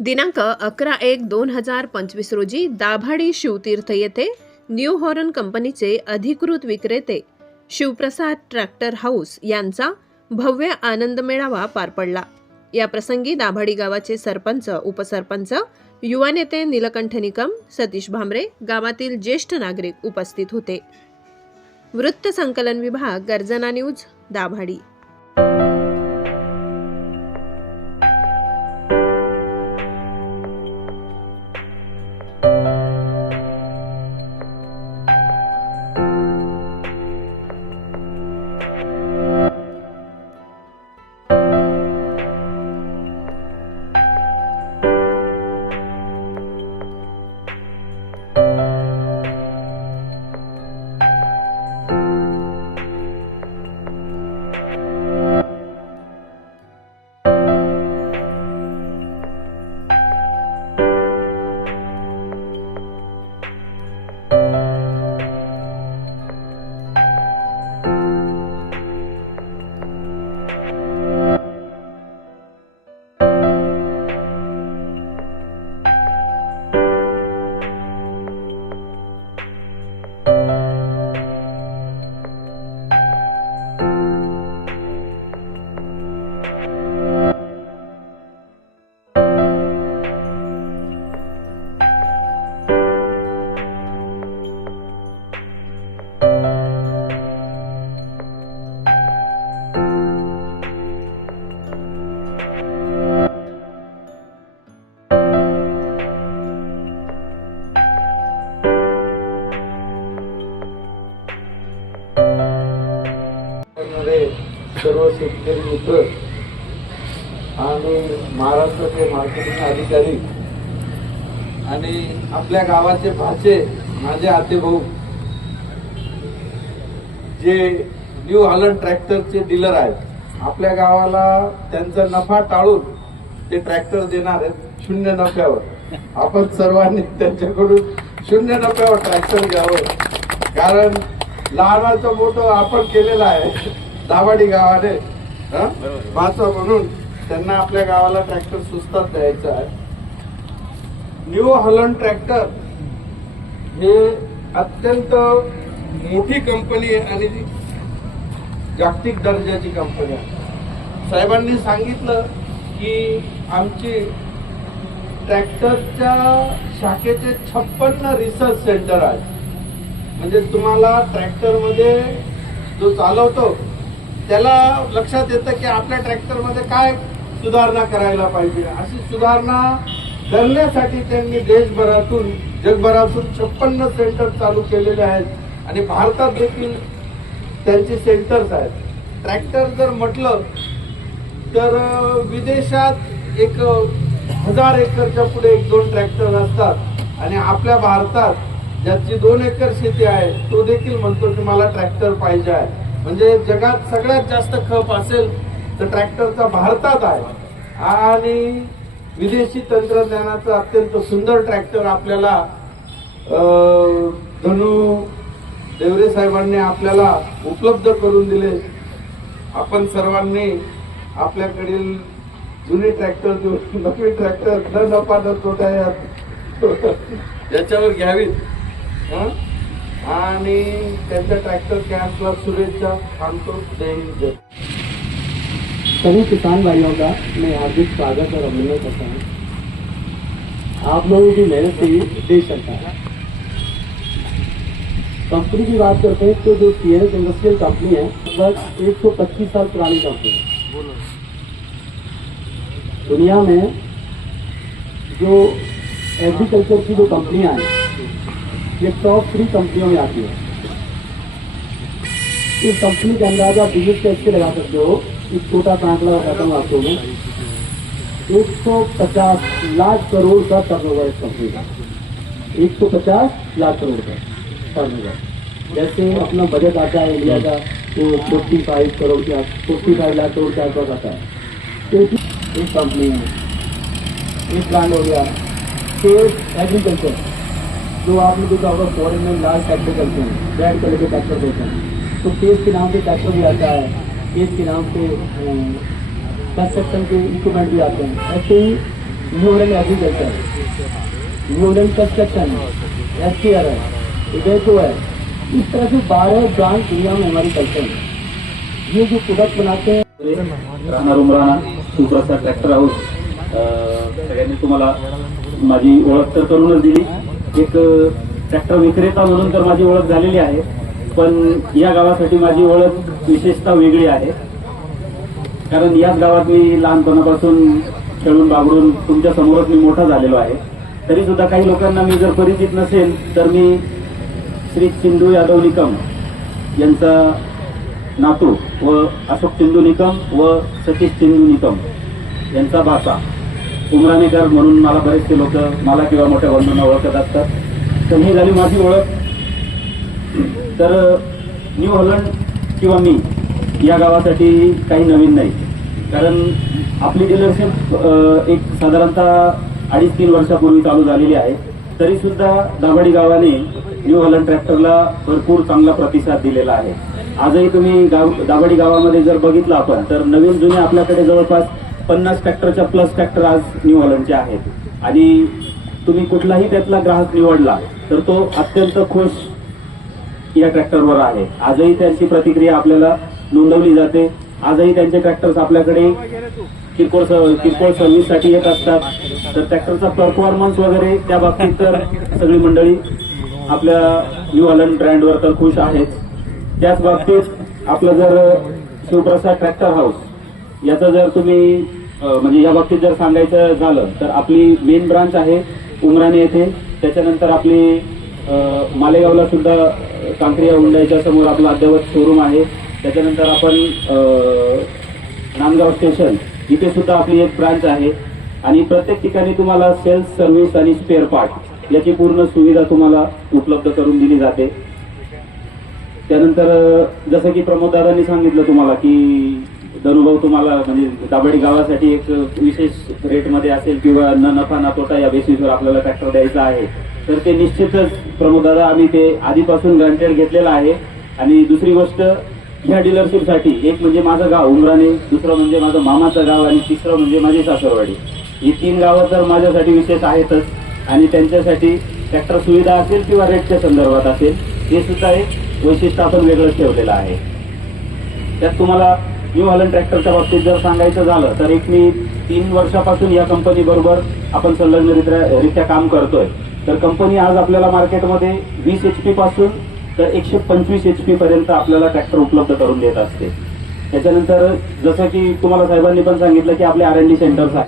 दिनांक 11/1/2025 रोजी दाभाडी शिवतीर्थ येथे न्यू हॉर्न कंपनीचे अधिकृत विक्रेते शिवप्रसाद ट्रॅक्टर हाऊस यांचा भव्य आनंद मेळावा पार पडला। या प्रसंगी दाभाडी गावाचे सरपंच, उपसरपंच, युवा नेते नीलकंठ निकम, सतीश भामरे, गावातील ज्येष्ठ नागरिक उपस्थित होते। वृत्त संकलन विभाग, गर्जना न्यूज, दाभाडी। सर्व शेतकरी मित्र आणि महाराष्ट्राचे मार्केटिंग अधिकारी आणि आपल्या गावाचे भाचे, माझे आतेभाऊ जे न्यू हॉलंड ट्रॅक्टरचे डीलर आहेत, आपल्या गावाला त्यांचा नफा टाळून ते ट्रॅक्टर देणार आहेत शून्य नफ्यावर। आपण सर्वांनी त्यांच्याकडून शून्य नफ्यावर ट्रॅक्टर घ्यावं, कारण लहानाचं मोठं आपण केलेलं आहे दाभाडी गावाने वाचा, म्हणून त्यांना आपल्या गावाला ट्रॅक्टर सुस्तात द्यायचा आहे। न्यू हॉलंड ट्रॅक्टर हे अत्यंत मोठी कंपनी आहे आणि जागतिक दर्जाची कंपनी आहे। साहेबांनी सांगितलं की आमची ट्रॅक्टरच्या शाखेचे 56 रिसर्च सेंटर आहे, म्हणजे तुम्हाला ट्रॅक्टर मध्ये जो चालवतो त्याला लक्षात येतं की आपल्या ट्रॅक्टर मध्ये काय सुधारणा करायला पाहिजे। अशी सुधारणा करण्यासाठी त्यांनी देशभरातून, जगभरातून 56 सेंटर चालू केलेले आहेत आणि भारतात देखील त्यांचे सेंटर्स आहेत। ट्रॅक्टर जर म्हटलं तर विदेशात 1000 एकरच्या पुढे 1-2 ट्रॅक्टर असतात आणि आपल्या भारतात ज्याची 2 एकर शेती आहे तो देखील म्हणतो की मला ट्रॅक्टर पाहिजे आहे। म्हणजे जगात सगळ्यात जास्त खप असेल तर ट्रॅक्टरचा भारतात आहे आणि विदेशी तंत्रज्ञानाचं अत्यंत सुंदर ट्रॅक्टर आपल्याला धनु देवरे साहेबांनी आपल्याला उपलब्ध करून दिले। आपण सर्वांनी आपल्याकडील जुने ट्रॅक्टर, नवीन ट्रॅक्टर न नफा न तोटा याच्यावर घ्यावीत आणि त्यांच्या ट्रैक्टर कैंप क्लब शुभेच्छा सांगतो। जय हिंद। सभी किसान भाइयों का मैं हार्दिक स्वागत और अभिनंदन करता हूँ। आप लोगों की मेहनत से ही देश चलता है। कंपनी की बात करते हैं तो जो सीएनएस इंडस्ट्रियल कंपनी है लगभग 125 साल पुरानी कंपनी है। दुनिया में जो एग्रीकल्चर की जो कंपनियां हैं ये टॉप 3 कंपनियों में आती है। इस कंपनी के अंदाजा बिजनेस कैसे लगा सकते हो, इस छोटा सा आंकड़ा बताता हूँ आपको मैं। 150 लाख करोड़ का टर्नओवर इस कंपनी का, 150 लाख करोड़ का टर्नओवर। जैसे अपना बजट आता है इंडिया का तो 45 करोड़ के 45 लाख करोड़ के आसपास आता है। तो एक कंपनी है, एक ब्रांड हो गया सेल्स एग्रीकल्चर, जो आपने देखा होगा फॉरेन में लाल ट्रैक्टर चलते हैं, रेड कलर के ट्रैक्टर देते हैं, तो केस के नाम से ट्रैक्टर भी आता है, केस के नाम से कंस्ट्रक्शन के इक्विपमेंट भी आते हैं। ऐसे ही new Holland agriculture, new Holland construction, STR है, इडेको है। इस तरह से 12 ब्रांच दुनिया में हमारी कल्चर है। ये जो प्रोडक्ट बनाते हैं राहणार उमराणा शिवप्रसाद ट्रॅक्टर हाऊस सगळ्यांनी तुम्हाला माझी ओळख तर करूनच दिली। एक ट्रॅक्टर विक्रेता म्हणून तर माझी ओळख झालेली आहे, पण या गावासाठी माझी ओळख विशेषतः वेगळी आहे। कारण याच गावात मी लहानपणापासून खेळून बागडून तुमच्या समोरच मी मोठा झालेलो आहे। तरी सुद्धा काही लोकांना मी जर परिचित नसेल तर मी श्री चिंदू यादव निकम यांचा नातू व अशोक चिंदू निकम व सतीश चिंदू निकम यांचा भाचा उमराणेकर म्हणून मला बरेचसे लोक मला किंवा मोठ्या बंधूंना ओळखत असतात। तर ही झाली माझी ओळख। तर न्यू हॉलंड किंवा मी या गावासाठी काही नवीन नाही, कारण आपली डीलरशिप एक साधारणतः 2.5-3 वर्षापूर्वी चालू झालेली आहे। तरी सुद्धा दाभाडी गावाने न्यू हॉलंड ट्रॅक्टरला भरपूर चांगला प्रतिसाद दिलेला आहे। आजही तुम्ही दाभाडी गावामध्ये जर बघितलं आपण तर नवीन जुने आपल्याकडे जवळपास 50 ट्रॅक्टरच्या प्लस ट्रॅक्टर आज न्यू हॉलंडचे आहेत। आणि तुम्ही कुठलाही त्यातला ग्राहक निवडला तर तो अत्यंत खुश या ट्रॅक्टरवर आहे। आजही त्यांची प्रतिक्रिया आपल्याला नोंदवली जाते। आजही त्यांचे ट्रॅक्टर्स आपल्याकडे किरकोळ सर्व्हिससाठी येत असतात। तर ट्रॅक्टरचा परफॉर्मन्स वगैरे त्या बाबतीत तर सगळी मंडळी आपल्या न्यू हॉलंड ब्रँडवर तर खुश आहेच। त्याच बाबतीत आपलं जर शिवप्रसाद ट्रॅक्टर हाऊस याचं जर तुम्ही म्हणजे या बाबतीत जर सांगायचं झालं तर आपली मेन ब्रांच आहे उमराणे येथे। त्याच्यानंतर आपली मालेगावला सुद्धा कांक्रिया हुंडाईच्या समोर आपलं अद्ययावत शोरूम आहे। त्याच्यानंतर आपण नांदगाव स्टेशन इथे सुद्धा आपली एक ब्रांच आहे। आणि प्रत्येक ठिकाणी तुम्हाला सेल्स सर्व्हिस आणि स्पेअर पार्ट याची पूर्ण सुविधा तुम्हाला उपलब्ध करून दिली जाते। त्यानंतर जसं की प्रमोद दादांनी सांगितलं तुम्हाला की धनुभाऊ तुम्हाला म्हणजे दाभाडी गावासाठी एक विशेष रेटमध्ये असेल किंवा न नफा ना तोटा या बेसिसवर आपल्याला ट्रॅक्टर द्यायचा आहे, तर ते निश्चितच प्रमोद दादा आम्ही ते आधीपासून ग्रँटेड घेतलेलं आहे। आणि दुसरी गोष्ट ह्या डीलरशिपसाठी एक म्हणजे माझं गाव उमराणे, दुसरं म्हणजे माझं मामाचं गाव आणि तिसरं म्हणजे माझी सासरवाडी। ही 3 गावं तर माझ्यासाठी विशेष आहेतच। आणि त्यांच्यासाठी ट्रॅक्टर सुविधा असेल किंवा रेटच्या संदर्भात असेल हे सुद्धा एक वैशिष्ट्य आपण वेगळंच ठेवलेलं आहे। त्यात तुम्हाला न्यू हॉलंड ट्रॅक्टरच्या बाबतीत जर सांगायचं झालं तर एक मी 3 वर्षापासून या कंपनी बरोबर आपण संलग्नरित्या काम करतोय। तर कंपनी आज आपल्याला मार्केटमध्ये 20 HP पासून तर 125 HP पर्यंत आपल्याला ट्रॅक्टर उपलब्ध करून देत असते। त्याच्यानंतर जसं की तुम्हाला साहेबांनी पण सांगितलं की आपले R&D सेंटर्स आहेत।